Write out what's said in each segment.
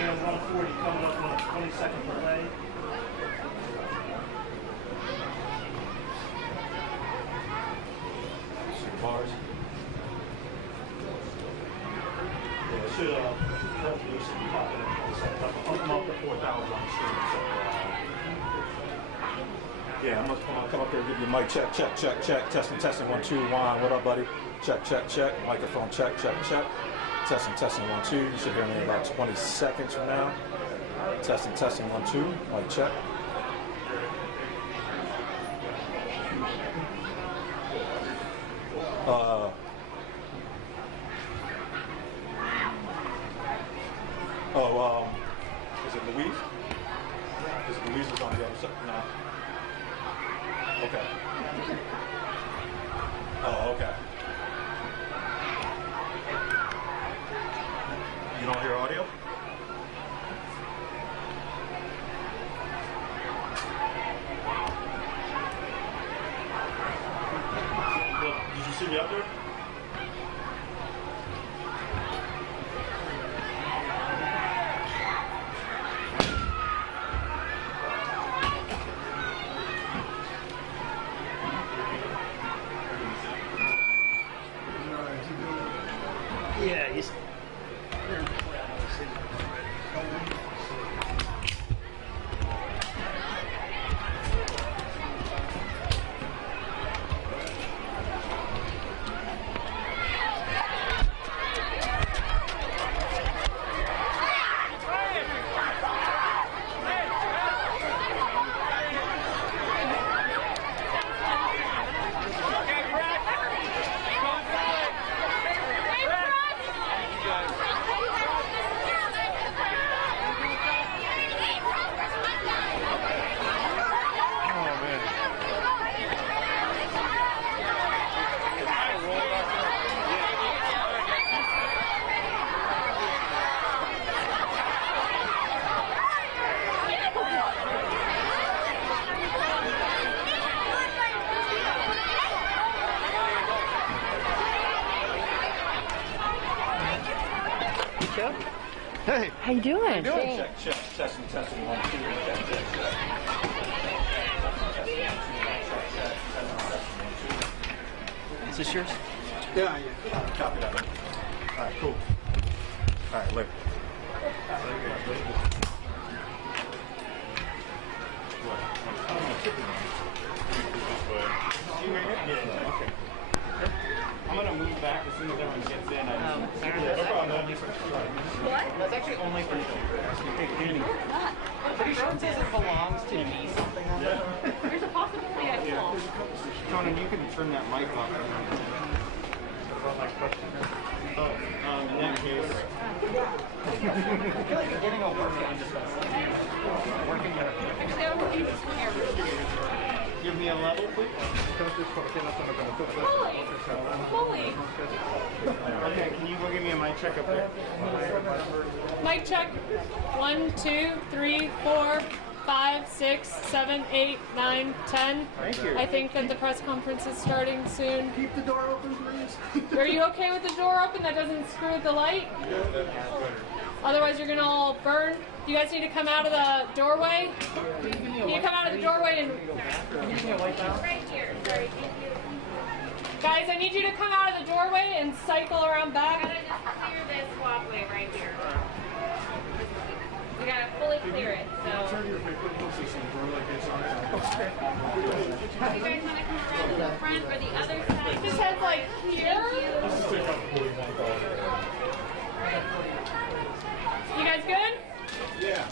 And 140 coming up on a 20-second delay. Bars. Yeah, it should hopefully should be popping in 20 seconds. I'm up to 4,000 on the stream. So, Yeah, I'm gonna come up there and give you a mic check, check, check, check, testing, testing, 1, 2, 1. What up, buddy? Check, check, check. Microphone check, check, check. Testing, testing, 1, 2. You should hear me in about 20 seconds from now. Testing, testing, 1, 2. Mic check. Is it Louise? Is it Louise is on the other side? No. Okay. Oh, okay. You don't hear audio? did you see me up there? Yeah, he's. Hey. How you doing? Check, check, testing, testing, 1, 2. Check, check, check. Is this yours? Yeah. Copy that. All right, cool. All right, later. Okay. I'm gonna move back as soon as everyone gets in. What? That's actually only for pretty sure it says it belongs to me something on that. There's a possibility I will. Conan, you can turn that mic off. In that case, I feel like you're getting a workout. Working give me a level, please. Holy. Okay, can you go give me a mic check up there? Mic check. 1, 2, 3, 4, 5, 6, 7, 8, 9, 10. Thank you. I think that the press conference is starting soon. Keep the door open, please. Are you okay with the door open? That doesn't screw with the light? Otherwise, you're going to all burn. You guys need to come out of the doorway. Can you come out of the doorway and... Right here. Sorry, thank you. Guys, I need you to come out of the doorway and cycle around back. Gotta just clear this walkway right here. We gotta fully clear it, so. You guys wanna come around to the front or the other side? This head's like here. You guys good? Yeah.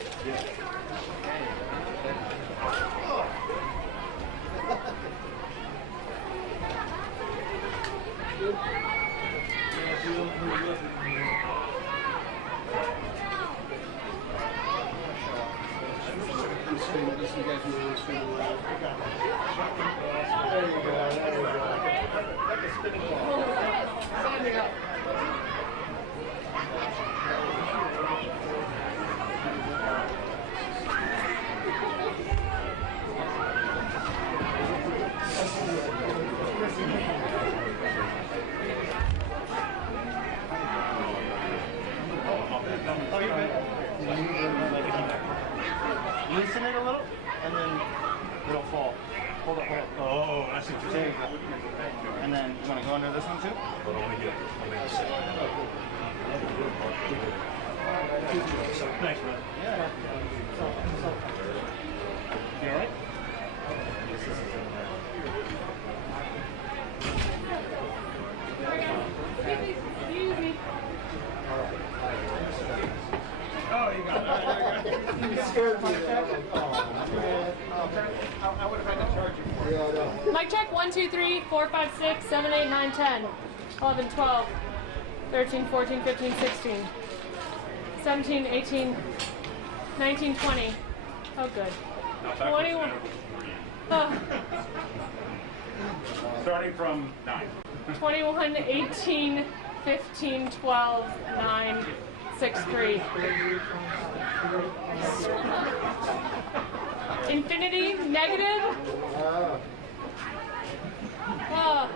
Loosen it a little, and then it'll fall. Hold up, hold up. Oh, I see what you're There you saying. go. And then you want to go under this one too? Hold on, let me get it. Thanks, man. Yeah. You all right? Excuse me. Oh, you got it. You scared me. I would have had to charge you for it. Yeah, I know. Mic check 1, 2, 3, 4, 5, 6, 7, 8, 9, 10, 11, 12, 13, 14, 15, 16, 17, 18, 19, 20. Oh, good. 21. Oh, Starting from 9. 21, 18, 15, 12, 9, 6, 3. Infinity, negative. Oh.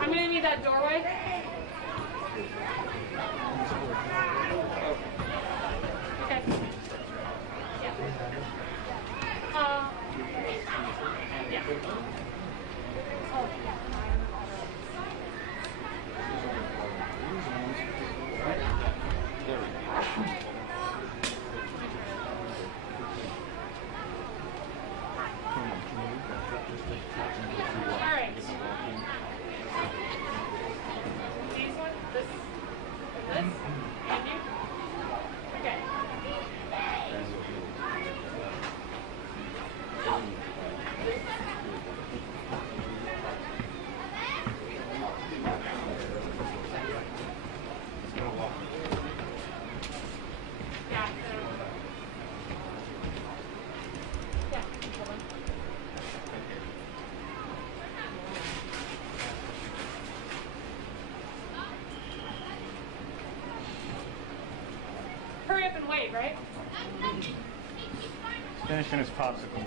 I'm gonna need that doorway. Okay. Yeah. Yeah. Oh. All right. These ones, this, and you. Okay. Yeah. Yeah. Hold on. Hurry up and wait, right? Finishing his popsicle.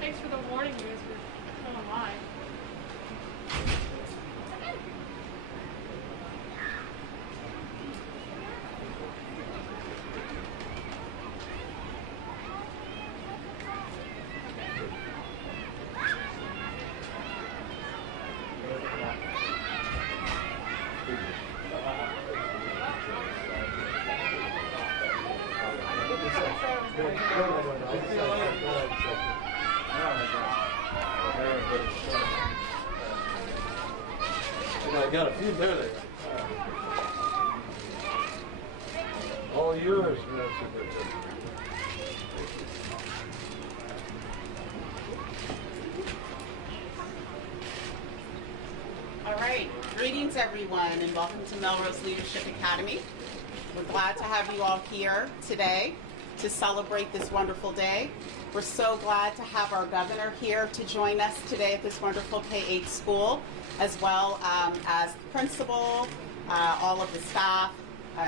Thanks for the warning, you guys, for coming live. I got a few there. All yours, man. All right, greetings everyone and welcome to Melrose Leadership Academy. We're glad to have you all here today to celebrate this wonderful day. We're so glad to have our governor here to join us today at this wonderful K-8 school, as well as the principal, all of the staff,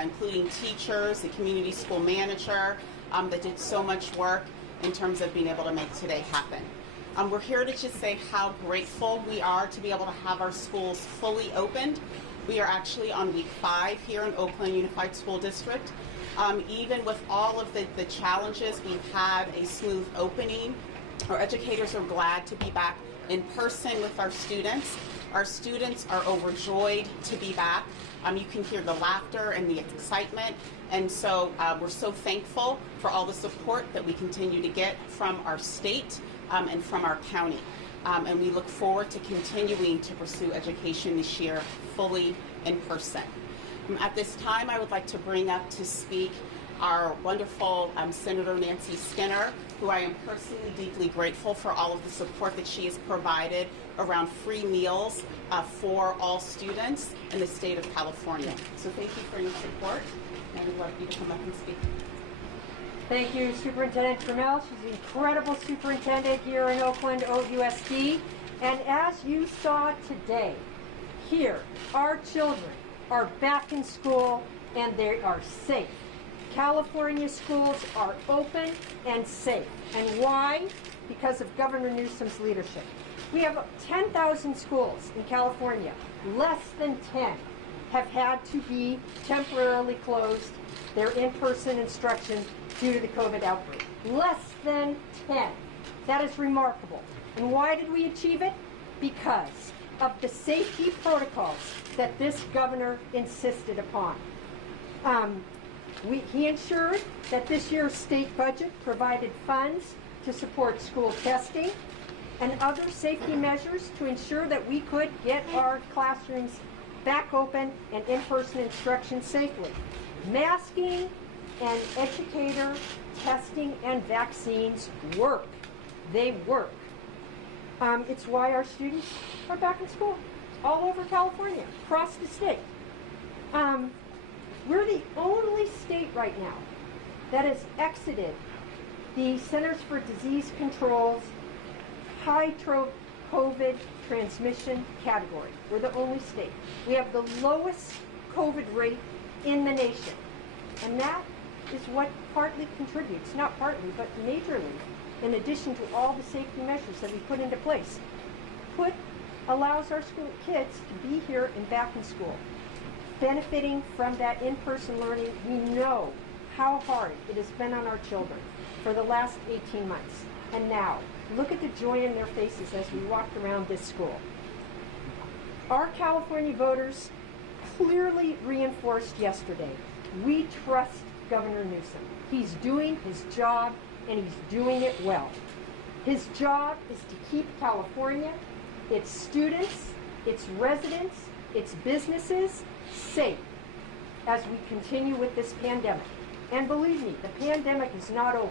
including teachers, the community school manager that did so much work in terms of being able to make today happen. We're here to just say how grateful we are to be able to have our schools fully opened. We are actually on week 5 here in Oakland Unified School District. Even with all of the challenges, we've had a smooth opening. Our educators are glad to be back in person with our students. Our students are overjoyed to be back. You can hear the laughter and the excitement. And so we're so thankful for all the support that we continue to get from our state and from our county. And we look forward to continuing to pursue education this year fully in person. At this time, I would like to bring up to speak our wonderful Senator Nancy Skinner, who I am personally deeply grateful for all of the support that she has provided around free meals for all students in the state of California. So thank you for your support, and I'd love you to come up and speak. Thank you, Superintendent Trammell. She's an incredible superintendent here in Oakland, OUSD. And as you saw today, here, our children are back in school and they are safe. California schools are open and safe. And why? Because of Governor Newsom's leadership. We have 10,000 schools in California. Less than 10 have had to be temporarily closed, their in-person instruction due to the COVID outbreak. Less than 10. That is remarkable. And why did we achieve it? Because of the safety protocols that this governor insisted upon. He ensured that this year's state budget provided funds to support school testing and other safety measures to ensure that we could get our classrooms back open and in-person instruction safely. Masking and educator testing and vaccines work. They work. It's why our students are back in school all over California, across the state. We're the only state right now that has exited the Centers for Disease Control's high COVID transmission category. We're the only state. We have the lowest COVID rate in the nation. And that is what partly contributes, not partly, but majorly, in addition to all the safety measures that we put into place, allows our school kids to be here and back in school, benefiting from that in-person learning. We know how hard it has been on our children for the last 18 months. And now, look at the joy in their faces as we walked around this school. Our California voters clearly reinforced yesterday, we trust Governor Newsom. He's doing his job, and he's doing it well. His job is to keep California, its students, its residents, its businesses safe as we continue with this pandemic. And believe me, the pandemic is not over.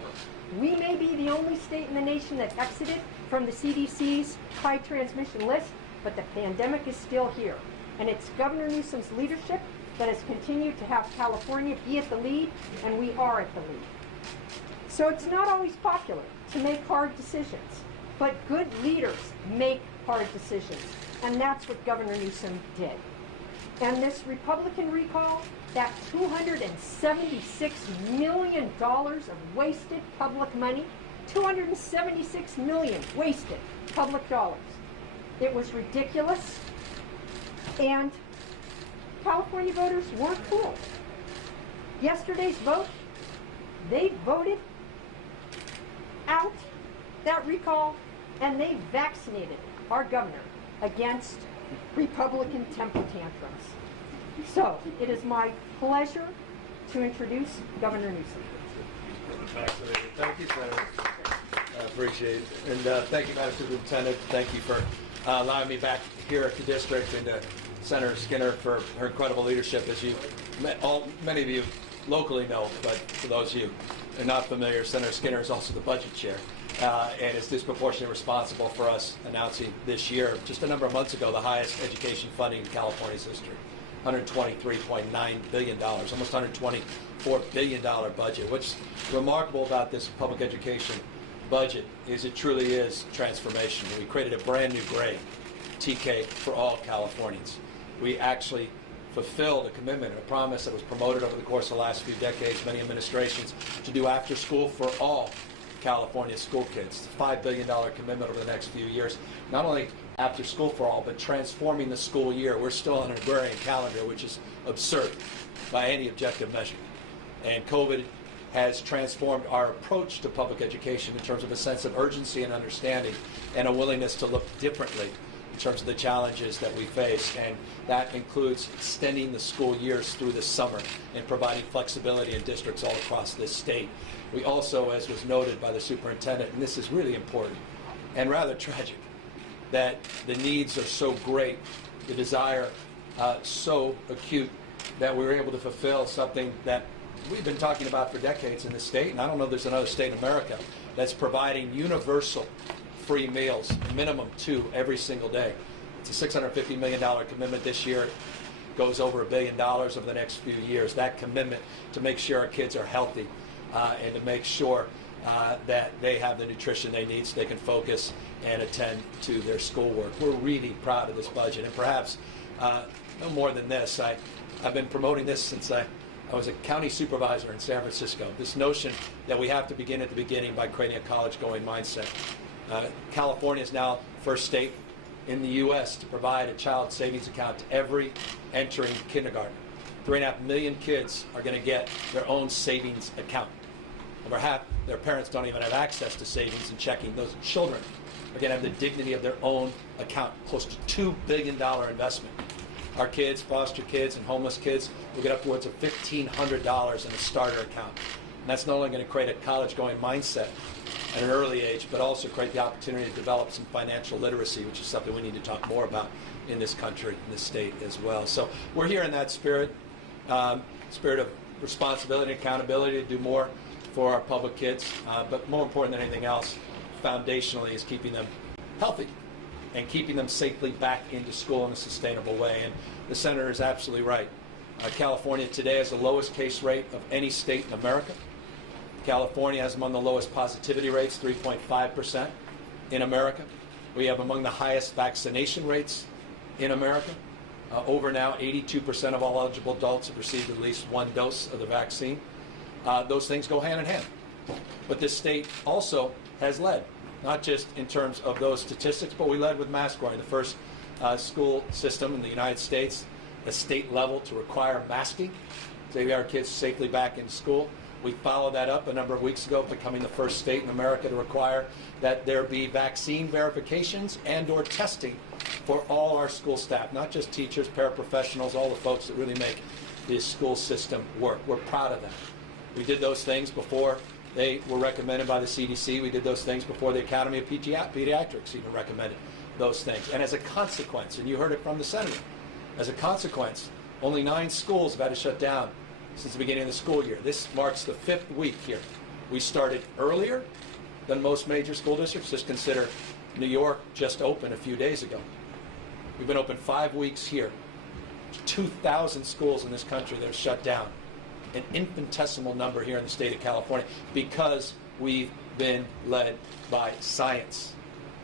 We may be the only state in the nation that exited from the CDC's high transmission list, but the pandemic is still here. And it's Governor Newsom's leadership that has continued to have California be at the lead, and we are at the lead. So it's not always popular to make hard decisions, but good leaders make hard decisions, and that's what Governor Newsom did. And this Republican recall, that $276 million of wasted public money, $276 million wasted public dollars. It was ridiculous, and California voters weren't fooled. Yesterday's vote, they voted out that recall, and they vaccinated our governor against Republican temper tantrums. So it is my pleasure to introduce Governor Newsom. Fascinating. Thank you, Senator. I appreciate it. And thank you, Madam Superintendent. Thank you for allowing me back here at the district, and Senator Skinner for her incredible leadership. As you, many of you locally know, but for those of you who are not familiar, Senator Skinner is also the budget chair. And is disproportionately responsible for us announcing this year, just a number of months ago, the highest education funding in California's history, $123.9 billion, almost $124 billion budget. What's remarkable about this public education budget is it truly is transformational. We created a brand new grade, TK, for all Californians. We actually fulfilled a commitment, a promise that was promoted over the course of the last few decades, many administrations, to do after school for all California school kids. $5 billion commitment over the next few years. Not only after school for all, but transforming the school year. We're still on an agrarian calendar, which is absurd by any objective measure. And COVID has transformed our approach to public education in terms of a sense of urgency and understanding, and a willingness to look differently in terms of the challenges that we face. And that includes extending the school years through the summer and providing flexibility in districts all across this state. We also, as was noted by the superintendent, and this is really important and rather tragic, that the needs are so great, the desire so acute, that we were able to fulfill something that we've been talking about for decades in this state, and I don't know if there's another state in America that's providing universal free meals, minimum 2 every single day. It's a $650 million commitment this year. Goes over $1 billion over the next few years. That commitment to make sure our kids are healthy and to make sure that they have the nutrition they need so they can focus and attend to their schoolwork. We're really proud of this budget, and perhaps no more than this. I've been promoting this since I was a county supervisor in San Francisco. This notion that we have to begin at the beginning by creating a college-going mindset. California is now first state in the U.S. to provide a child savings account to every entering kindergarten. 3.5 million kids are going to get their own savings account. Over half their parents don't even have access to savings and checking. Those children are going to have the dignity of their own account. Close to $2 billion investment. Our kids, foster kids, and homeless kids will get upwards of $1,500 in a starter account. And that's not only going to create a college-going mindset at an early age, but also create the opportunity to develop some financial literacy, which is something we need to talk more about in this country, in this state as well. So we're here in that spirit, spirit of responsibility and accountability to do more for our public kids. But more important than anything else, foundationally, is keeping them healthy and keeping them safely back into school in a sustainable way. And the senator is absolutely right. California today has the lowest case rate of any state in America. California has among the lowest positivity rates, 3.5% in America. We have among the highest vaccination rates in America. Over now, 82% of all eligible adults have received at least 1 dose of the vaccine. Those things go hand in hand. But this state also has led, not just in terms of those statistics, but we led with mask wearing. The first school system in the United States, at state level, to require masking to get our kids safely back into school. We followed that up a number of weeks ago, becoming the first state in America to require that there be vaccine verifications and/or testing for all our school staff, not just teachers, paraprofessionals, all the folks that really make this school system work. We're proud of that. We did those things before they were recommended by the CDC. We did those things before the Academy of Pediatrics even recommended those things. And as a consequence, and you heard it from the senator, as a consequence, only 9 schools have had to shut down since the beginning of the school year. This marks the 5th week here. We started earlier than most major school districts. Just consider New York just opened a few days ago. We've been open 5 weeks here. 2,000 schools in this country that are shut down. An infinitesimal number here in the state of California because we've been led by science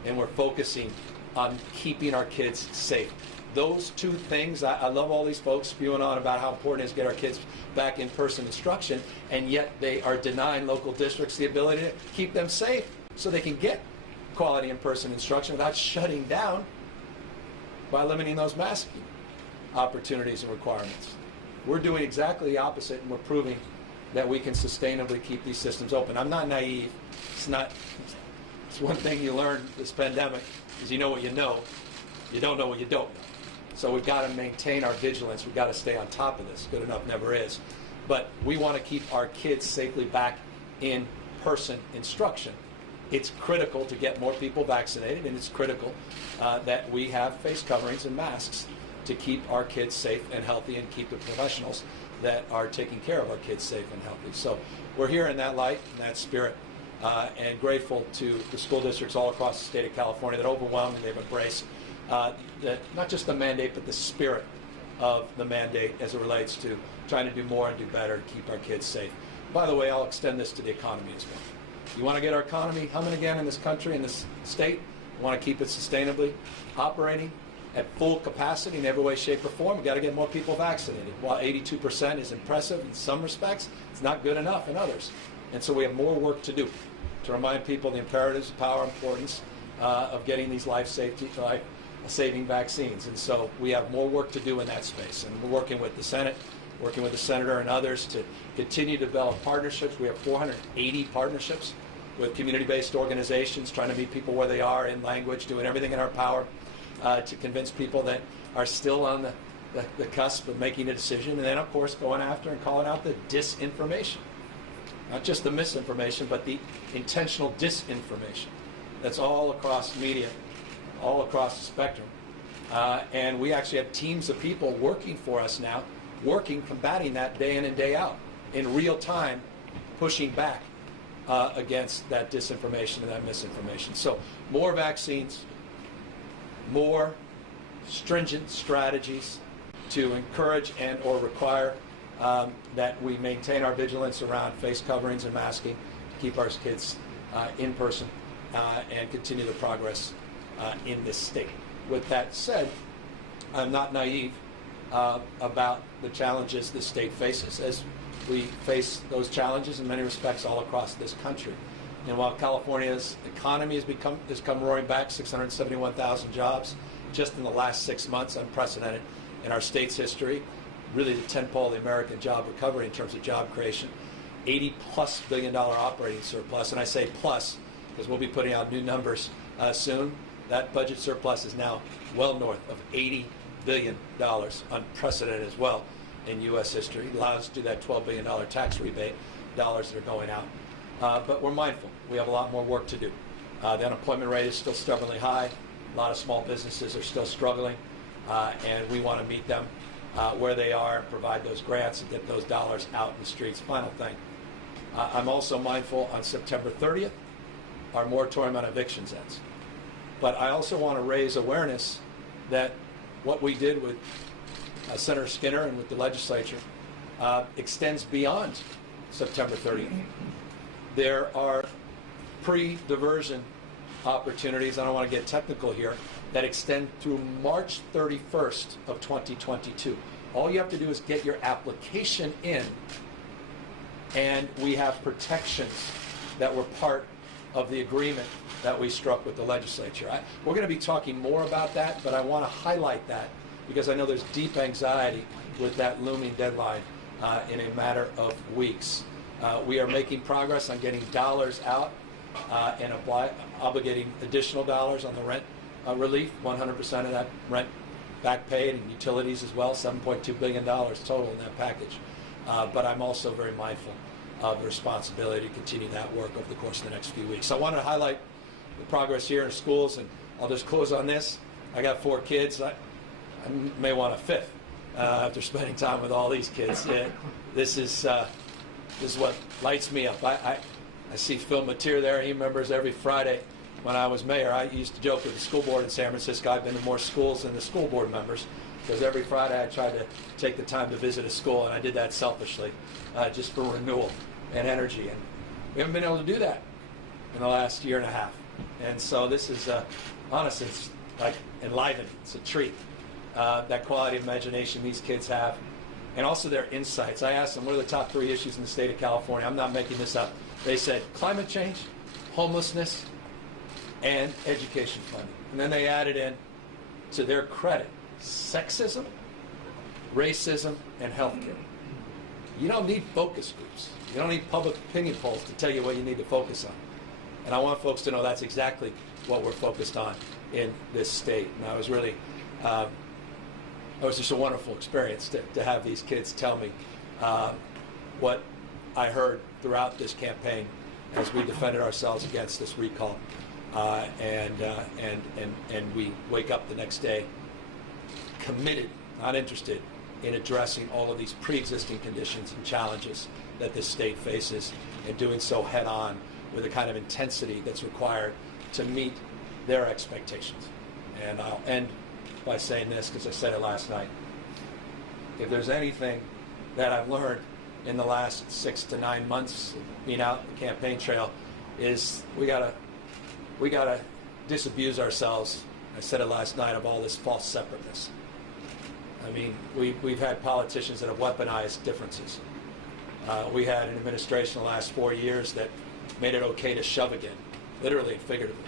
and we're focusing on keeping our kids safe. Those 2 things, I love all these folks spewing on about how important it is to get our kids back in-person instruction, and yet they are denying local districts the ability to keep them safe so they can get quality in-person instruction without shutting down by limiting those mask opportunities and requirements. We're doing exactly the opposite, and we're proving that we can sustainably keep these systems open. I'm not naive. It's one thing you learn this pandemic is you know what you know. You don't know what you don't know. So we've got to maintain our vigilance. We've got to stay on top of this. Good enough never is. But we want to keep our kids safely back in person instruction. It's critical to get more people vaccinated, and it's critical that we have face coverings and masks to keep our kids safe and healthy and keep the professionals that are taking care of our kids safe and healthy. So we're here in that light, in that spirit, and grateful to the school districts all across the state of California that overwhelmingly they've embraced not just the mandate, but the spirit of the mandate as it relates to trying to do more and do better to keep our kids safe. By the way, I'll extend this to the economy as well. You want to get our economy humming again in this country, in this state? You want to keep it sustainably operating at full capacity in every way, shape, or form? We've got to get more people vaccinated. While 82% is impressive in some respects, it's not good enough in others. And so we have more work to do to remind people the imperatives, power, importance of getting these life-saving vaccines. And so we have more work to do in that space. And we're working with the Senate, working with the senator and others to continue to develop partnerships. We have 480 partnerships with community-based organizations, trying to meet people where they are in language, doing everything in our power to convince people that are still on the cusp of making a decision. And then, of course, going after and calling out the disinformation. Not just the misinformation, but the intentional disinformation that's all across media, all across the spectrum. And we actually have teams of people working for us now, combating that day in and day out. in real time pushing back against that disinformation and that misinformation. So more vaccines, more stringent strategies to encourage and or require that we maintain our vigilance around face coverings and masking to keep our kids in person and continue the progress in this state. With that said, I'm not naive about the challenges the state faces, as we face those challenges in many respects all across this country. And while California's economy has come roaring back, 671,000 jobs just in the last 6 months, unprecedented in our state's history, really the tentpole of the American job recovery in terms of job creation, $80+ billion operating surplus, and I say plus because we'll be putting out new numbers soon. That budget surplus is now well north of $80 billion, unprecedented as well in U.S. history. It allows us to do that $12 billion tax rebate, dollars that are going out. But we're mindful. We have a lot more work to do. The unemployment rate is still stubbornly high. A lot of small businesses are still struggling, and we want to meet them where they are and provide those grants and get those dollars out in the streets. Final thing. I'm also mindful on September 30th, our moratorium on evictions ends. But I also want to raise awareness that what we did with Senator Skinner and with the legislature extends beyond September 30th. There are pre-diversion opportunities, I don't want to get technical here, that extend through March 31st of 2022. All you have to do is get your application in, and we have protections that were part of the agreement that we struck with the legislature. We're going to be talking more about that, but I want to highlight that because I know there's deep anxiety with that looming deadline in a matter of weeks. We are making progress on getting dollars out and obligating additional dollars on the rent relief, 100% of that rent back paid, and utilities as well, $7.2 billion total in that package. But I'm also very mindful of the responsibility to continue that work over the course of the next few weeks. So I wanted to highlight the progress here in schools, and I'll just close on this. I got 4 kids. I may want a 5th after spending time with all these kids. This is what lights me up. I see Phil Mateer there. He remembers every Friday when I was mayor. I used to joke with the school board in San Francisco. I've been to more schools than the school board members because every Friday I tried to take the time to visit a school, and I did that selfishly just for renewal and energy. And we haven't been able to do that in the last year and a half. And so this is, honestly, it's like enlivening. It's a treat. That quality of imagination these kids have, and also their insights. I asked them, what are the top 3 issues in the state of California? I'm not making this up. They said climate change, homelessness, and education funding. And then they added in, to their credit, sexism, racism, and healthcare. You don't need focus groups. You don't need public opinion polls to tell you what you need to focus on. And I want folks to know that's exactly what we're focused on in this state. And I was really, it was just a wonderful experience to have these kids tell me what I heard throughout this campaign as we defended ourselves against this recall. And we wake up the next day committed, not interested, in addressing all of these pre-existing conditions and challenges that this state faces, and doing so head on with the kind of intensity that's required to meet their expectations. And I'll end by saying this, because I said it last night. If there's anything that I've learned in the last 6 to 9 months being out the campaign trail, is we gotta disabuse ourselves, I said it last night, of all this false separateness. I mean, we've had politicians that have weaponized differences. We had an administration the last 4 years that made it okay to shove again, literally and figuratively.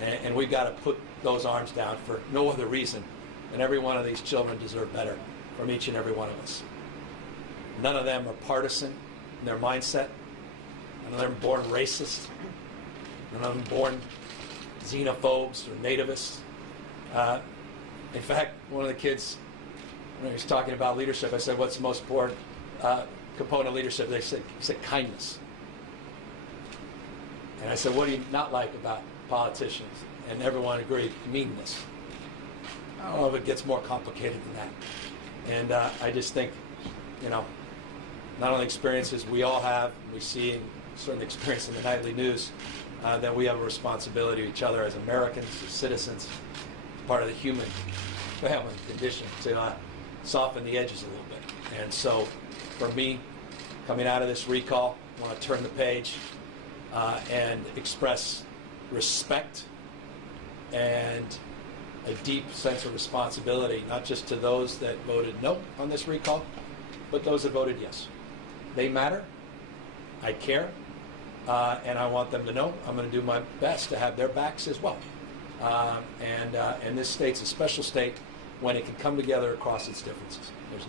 And we've got to put those arms down for no other reason than every one of these children deserve better from each and every one of us. None of them are partisan in their mindset. None of them are born racist. None of them are born xenophobes or nativists. In fact, one of the kids, when he was talking about leadership, I said, what's the most important component of leadership? They said kindness. And I said, what do you not like about politicians? And everyone agreed, meanness. I don't know if it gets more complicated than that. And I just think, not only experiences we all have, we see and certainly experience in the nightly news, that we have a responsibility to each other as Americans, as citizens, part of the human family condition to soften the edges a little bit. And so for me, coming out of this recall, I want to turn the page and express respect and a deep sense of responsibility, not just to those that voted no on this recall, but those that voted yes. They matter. I care. And I want them to know I'm going to do my best to have their backs as well. And this state's a special state when it can come together across its differences. There's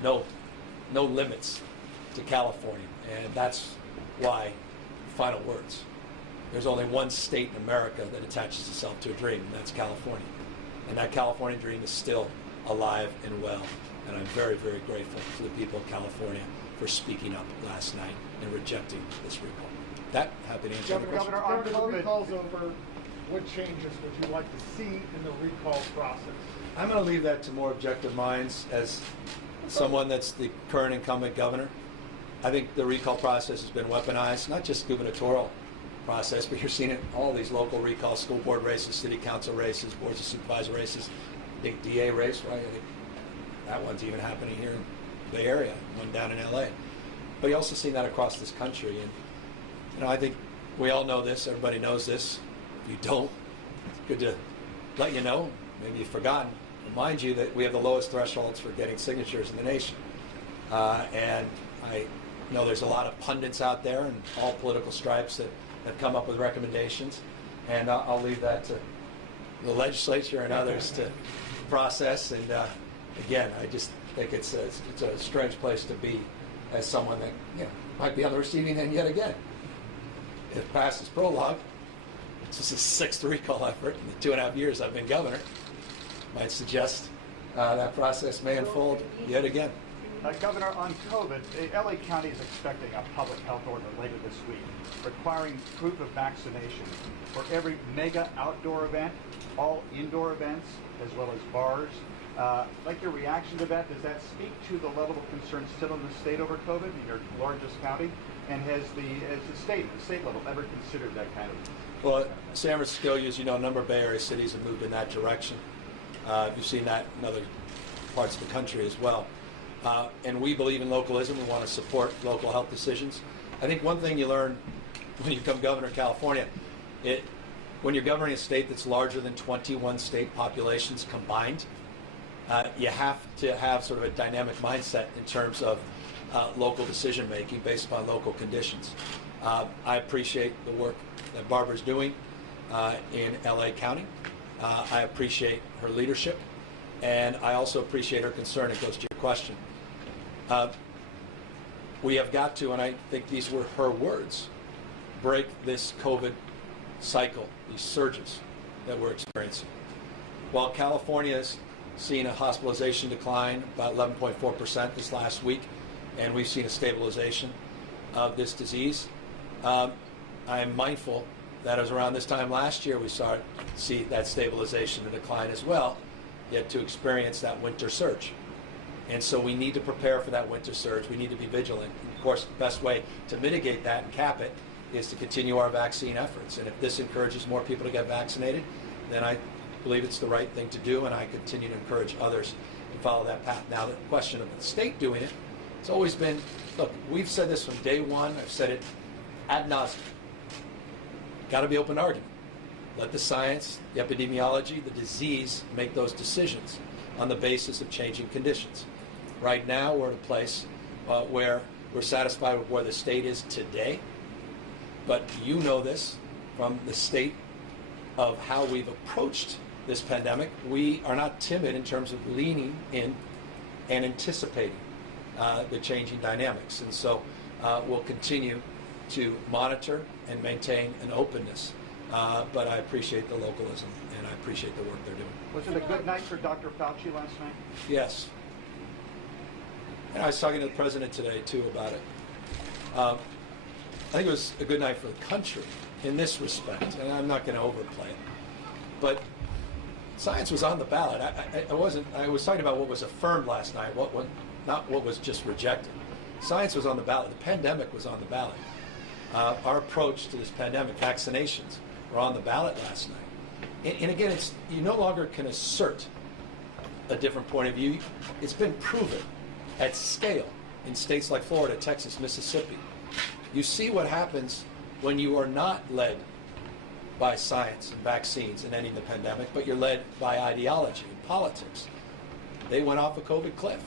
no limits to California, and that's why, final words, there's only one state in America that attaches itself to a dream, and that's California. And that California dream is still alive and well. And I'm very, very grateful to the people of California for speaking up last night and rejecting this recall. That, happy to answer your question. Governor, after the recall's over, what changes would you like to see in the recall process? I'm going to leave that to more objective minds. As someone that's the current incumbent governor, I think the recall process has been weaponized, not just gubernatorial process, but you're seeing it in all these local recalls, school board races, city council races, boards of supervisor races, big DA race, right? I think that one's even happening here in the Bay Area, one down in LA. But you also see that across this country. And I think we all know this, everybody knows this. If you don't, it's good to let you know, maybe you've forgotten, remind you that we have the lowest thresholds for getting signatures in the nation. And I know there's a lot of pundits out there and all political stripes that have come up with recommendations, and I'll leave that to the legislature and others to process. And again, I just think it's a strange place to be as someone that might be on the receiving end yet again. If past is prologue, this is the sixth recall effort in the 2.5 years I've been governor. Might suggest that process may unfold yet again. Governor, on COVID, LA County is expecting a public health order later this week requiring proof of vaccination for every mega outdoor event, all indoor events, as well as bars. Like your reaction to that, does that speak to the level of concern still in the state over COVID in your largest county? And has the state level ever considered that kind of? Well, San Francisco, as you know, a number of Bay Area cities have moved in that direction. You've seen that in other parts of the country as well. And we believe in localism. We want to support local health decisions. I think one thing you learn when you become governor of California, when you're governing a state that's larger than 21 state populations combined, you have to have sort of a dynamic mindset in terms of local decision making based upon local conditions. I appreciate the work that Barbara's doing in LA County. I appreciate her leadership, and I also appreciate her concern. It goes to your question. We have got to, and I think these were her words, break this COVID cycle, these surges that we're experiencing. While California has seen a hospitalization decline about 11.4% this last week, and we've seen a stabilization of this disease, I am mindful that as around this time last year we started to see that stabilization and decline as well, yet to experience that winter surge. And so we need to prepare for that winter surge. We need to be vigilant. And of course, the best way to mitigate that and cap it is to continue our vaccine efforts. And if this encourages more people to get vaccinated, then I believe it's the right thing to do, and I continue to encourage others to follow that path. Now, the question of the state doing it, it's always been, look, we've said this from day one. I've said it ad nauseum. Got to be open to argument. Let the science, the epidemiology, the disease make those decisions on the basis of changing conditions. Right now, we're at a place where we're satisfied with where the state is today, but you know this from the state of how we've approached this pandemic. We are not timid in terms of leaning in and anticipating the changing dynamics. And so we'll continue to monitor and maintain an openness. But I appreciate the localism, and I appreciate the work they're doing. Was it a good night for Dr. Fauci last night? Yes. And I was talking to the president today, too, about it. I think it was a good night for the country in this respect, and I'm not going to overplay it. But science was on the ballot. I was talking about what was affirmed last night, not what was just rejected. Science was on the ballot. The pandemic was on the ballot. Our approach to this pandemic, vaccinations, were on the ballot last night. And again, you no longer can assert a different point of view. It's been proven at scale in states like Florida, Texas, Mississippi. You see what happens when you are not led by science and vaccines and ending the pandemic, but you're led by ideology and politics. They went off a COVID cliff.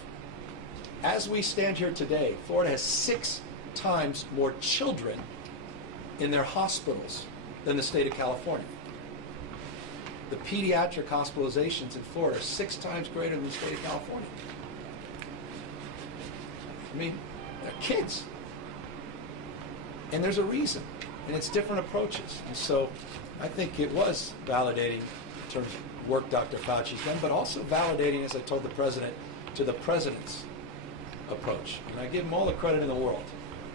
As we stand here today, Florida has 6 times more children in their hospitals than the state of California. The pediatric hospitalizations in Florida are 6 times greater than the state of California. I mean, they're kids. And there's a reason, and it's different approaches. And so I think it was validating in terms of work Dr. Fauci's done, but also validating, as I told the president, to the president's approach. And I give him all the credit in the world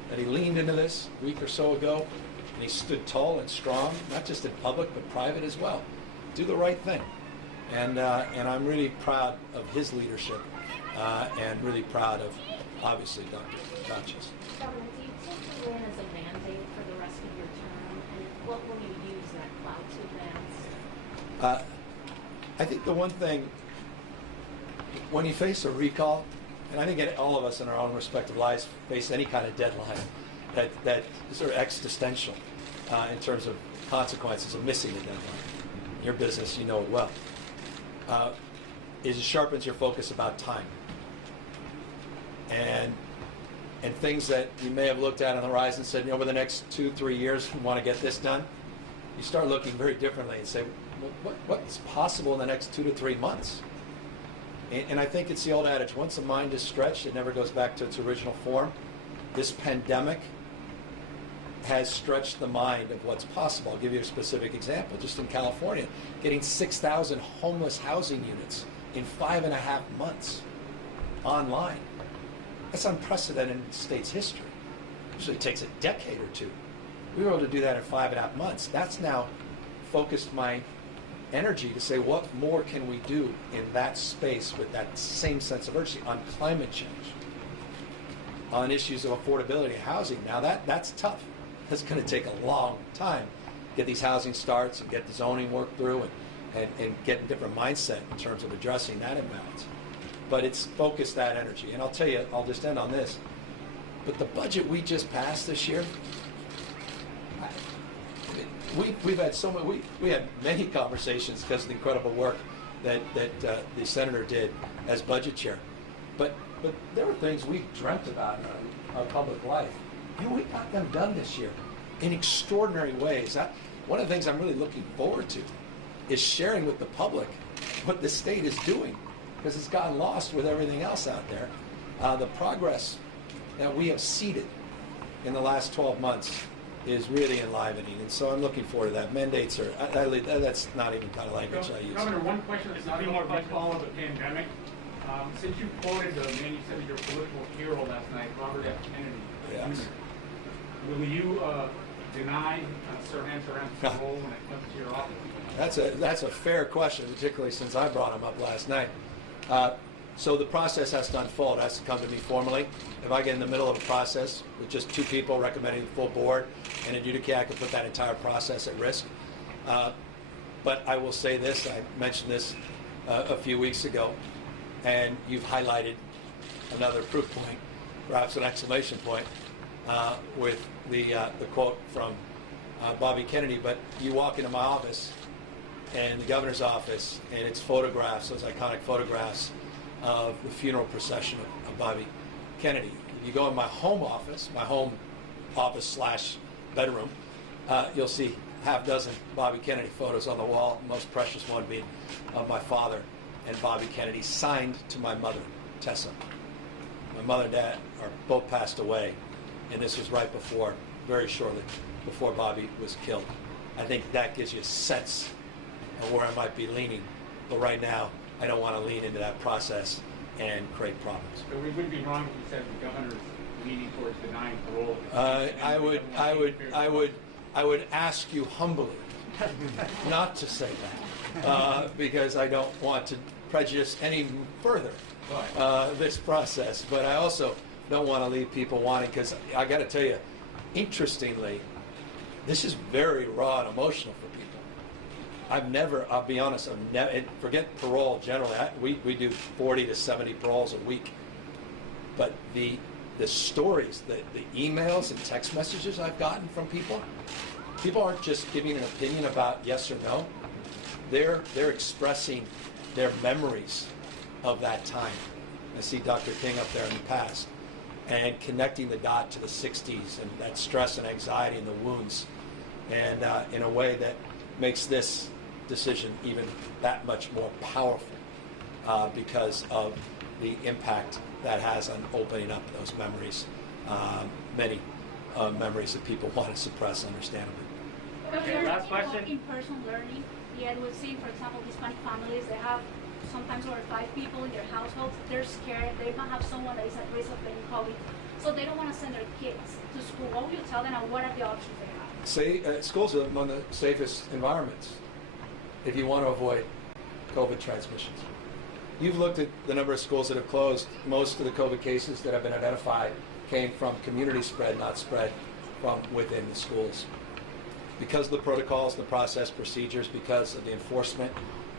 that he leaned into this a week or so ago, and he stood tall and strong, not just in public, but private as well. Do the right thing. And I'm really proud of his leadership and really proud of, obviously, Dr. Fauci's. Governor, do you take the win as a mandate for the rest of your term, and what will you use that clout to advance? I think the one thing, when you face a recall, and I think all of us in our own respective lives face any kind of deadline that is sort of existential in terms of consequences of missing a deadline. In your business, you know it well. Is it sharpens your focus about time. And things that you may have looked at on the horizon and said, over the next 2-3 years, we want to get this done. You start looking very differently and say, what's possible in the next 2 to 3 months? And I think it's the old adage, once a mind is stretched, it never goes back to its original form. This pandemic has stretched the mind of what's possible. I'll give you a specific example. Just in California, getting 6,000 homeless housing units in 5.5 months online. That's unprecedented in the state's history. Usually it takes a decade or 2. We were able to do that in 5.5 months. That's now focused my energy to say, what more can we do in that space with that same sense of urgency on climate change, on issues of affordability, housing. Now that's tough. That's going to take a long time. Get these housing starts and get the zoning worked through and get a different mindset in terms of addressing that imbalance. But it's focused that energy. And I'll tell you, I'll just end on this. But the budget we just passed this year, we've had so many, we had many conversations because of the incredible work that the senator did as budget chair. But there were things we dreamt about in our public life. We got them done this year in extraordinary ways. One of the things I'm really looking forward to is sharing with the public what the state is doing, because it's gotten lost with everything else out there. The progress that we have seeded in the last 12 months is really enlivening, and so I'm looking forward to that. Mandates are, that's not even kind of language I use. Governor, one question that's not even recall of the pandemic. Since you quoted the man you said was your political hero last night, Robert F. Kennedy, Yes. will you deny Sir Hans parole when it comes to your office? That's a fair question, particularly since I brought him up last night. So the process has to unfold. It has to come to me formally. If I get in the middle of a process with just 2 people recommending the full board and adjudicate, I could put that entire process at risk. But I will say this, I mentioned this a few weeks ago, and you've highlighted another proof point, perhaps an exclamation point, with the quote from Bobby Kennedy. But you walk into my office and the governor's office, and it's photographs, those iconic photographs of the funeral procession of Bobby Kennedy. If you go in my home office / bedroom, you'll see half dozen Bobby Kennedy photos on the wall, the most precious one being of my father and Bobby Kennedy, signed to my mother, Tessa. My mother and dad are both passed away, and this was right before, very shortly before Bobby was killed. I think that gives you a sense of where I might be leaning, but right now I don't want to lean into that process and create problems. So we wouldn't be wrong if we said the governor's leaning towards denying parole. I would ask you humbly not to say that, because I don't want to prejudice any further this process. But I also don't want to leave people wanting, because I got to tell you, interestingly, this is very raw and emotional for people. I'll be honest, forget parole generally. We do 40 to 70 paroles a week. But the stories, the emails and text messages I've gotten from people aren't just giving an opinion about yes or no. They're expressing their memories of that time. I see Dr. King up there in the past, and connecting the dot to the 60s and that stress and anxiety and the wounds, and in a way that makes this decision even that much more powerful because of the impact that has on opening up those memories, many memories that people want to suppress, understandably. Okay, last question. In-person learning, yet we've seen, for example, Hispanic families, they have sometimes over 5 people in their households. They're scared. They might have someone that is at risk of getting COVID. So they don't want to send their kids to school. What would you tell them, and what are the options they have? Schools are among the safest environments if you want to avoid COVID transmissions. You've looked at the number of schools that have closed. Most of the COVID cases that have been identified came from community spread, not spread from within the schools. Because of the protocols, the process, procedures, because of the enforcement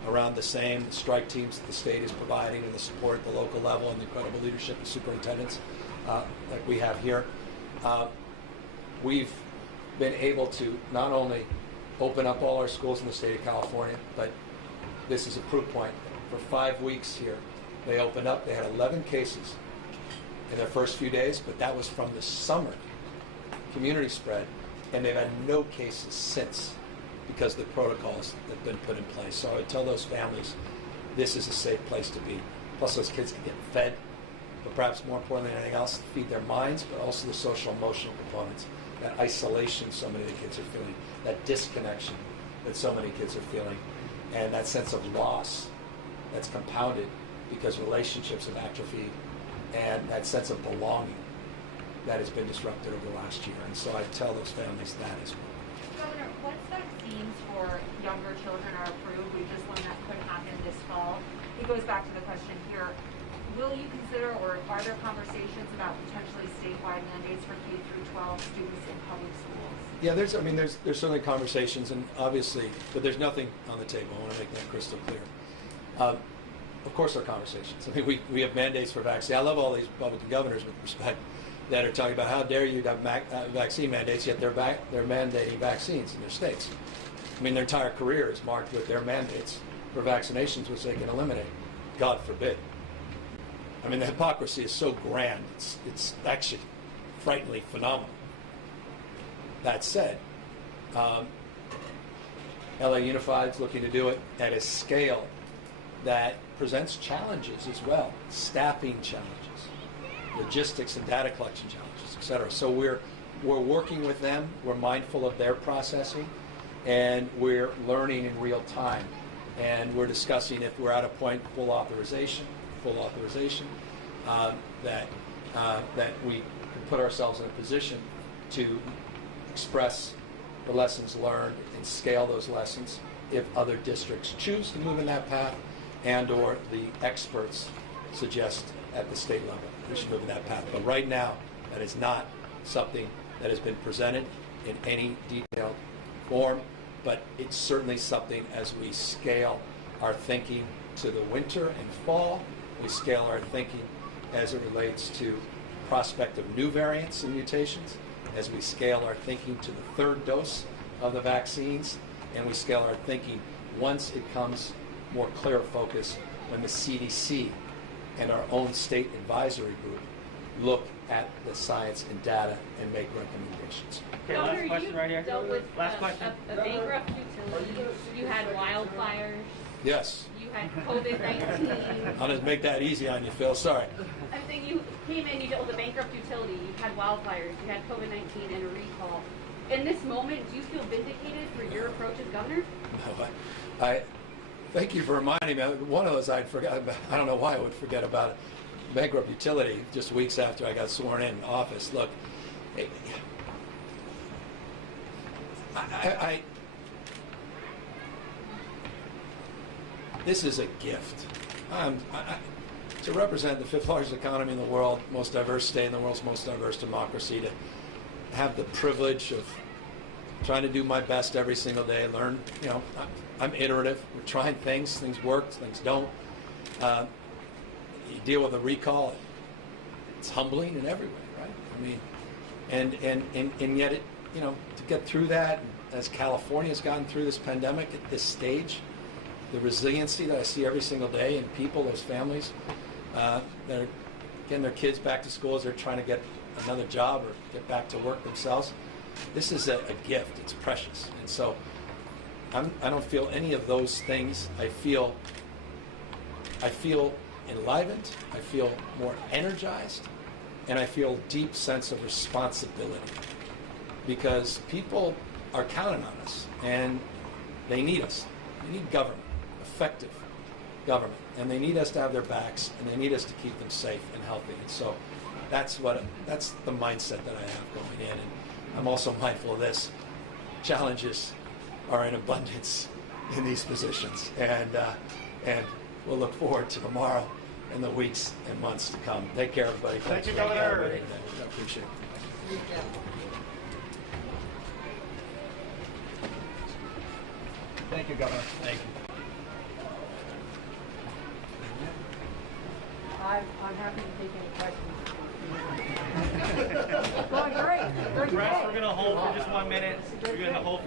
around the same strike teams that the state is providing and the support at the local level and the incredible leadership of superintendents like we have here, we've been able to not only open up all our schools in the state of California, but this is a proof point. For 5 weeks here, they opened up. They had 11 cases in their first few days, but that was from the summer community spread, and they've had no cases since because of the protocols that have been put in place. So I would tell those families this is a safe place to be. Plus those kids can get fed, but perhaps more importantly than anything else, feed their minds, but also the social emotional components, that isolation so many of the kids are feeling, that disconnection that so many kids are feeling, and that sense of loss that's compounded because relationships have atrophied, and that sense of belonging that has been disrupted over the last year. And so I tell those families that as well. Governor, once vaccines for younger children are approved, we just learned that could happen this fall. It goes back to the question here. Will you consider, or are there conversations about potentially statewide mandates for K through 12 students in public schools? Yeah, there's certainly conversations, and obviously, but there's nothing on the table. I want to make that crystal clear. Of course, there are conversations. I mean, we have mandates for vaccine. I love all these Republican governors, with respect, that are talking about how dare you have vaccine mandates, yet they're mandating vaccines in their states. I mean, their entire career is marked with their mandates for vaccinations, which they can eliminate. God forbid. I mean, the hypocrisy is so grand, it's actually frighteningly phenomenal. That said, LA Unified is looking to do it at a scale that presents challenges as well, staffing challenges, logistics and data collection challenges, et cetera. So we're working with them, we're mindful of their processing, and we're learning in real time. And we're discussing if we're at a point full authorization, that we can put ourselves in a position to express the lessons learned and scale those lessons if other districts choose to move in that path, and or the experts suggest at the state level we should move in that path. But right now, that is not something that has been presented in any detailed form, but it's certainly something as we scale our thinking to the winter and fall, we scale our thinking as it relates to prospect of new variants and mutations, as we scale our thinking to the third dose of the vaccines, and we scale our thinking once it comes more clear focus when the CDC and our own state advisory group look at the science and data and make recommendations. Okay, last question right here. Dealt with Last question. a bankrupt utility. You had wildfires. Yes. You had COVID-19. I'll just make that easy on you, Phil. Sorry. I'm saying you came in, you dealt with a bankrupt utility, you had wildfires, you had COVID-19 and a recall. In this moment, do you feel vindicated for your approach as governor? No, I thank you for reminding me. One of those I'd forgot. I don't know why I would forget about it. Bankrupt utility just weeks after I got sworn in office. Look, this is a gift. to represent the fifth largest economy in the world, most diverse state in the world's most diverse democracy, to have the privilege of trying to do my best every single day, learn, you know, I'm iterative. We're trying things work, things don't. You deal with a recall, it's humbling in every way, right? I mean, and yet, it, you know, to get through that, as California's gotten through this pandemic at this stage, the resiliency that I see every single day in people, those families that are getting their kids back to school as they're trying to get another job or get back to work themselves, this is a gift. It's precious. And so I don't feel any of those things. I feel enlivened, I feel more energized, and I feel a deep sense of responsibility, because people are counting on us and they need us. They need government, effective government, and they need us to have their backs, and they need us to keep them safe and healthy. And so that's the mindset that I have going in. And I'm also mindful of this. Challenges are in abundance in these positions, and we'll look forward to tomorrow and the weeks and months to come. Take care, everybody. Thank you, for Governor. everybody today. I appreciate it. Thank you, Governor. Thank you. I'm happy to take any questions. Going great. We're going to hold for just 1 minute. We're going to hold for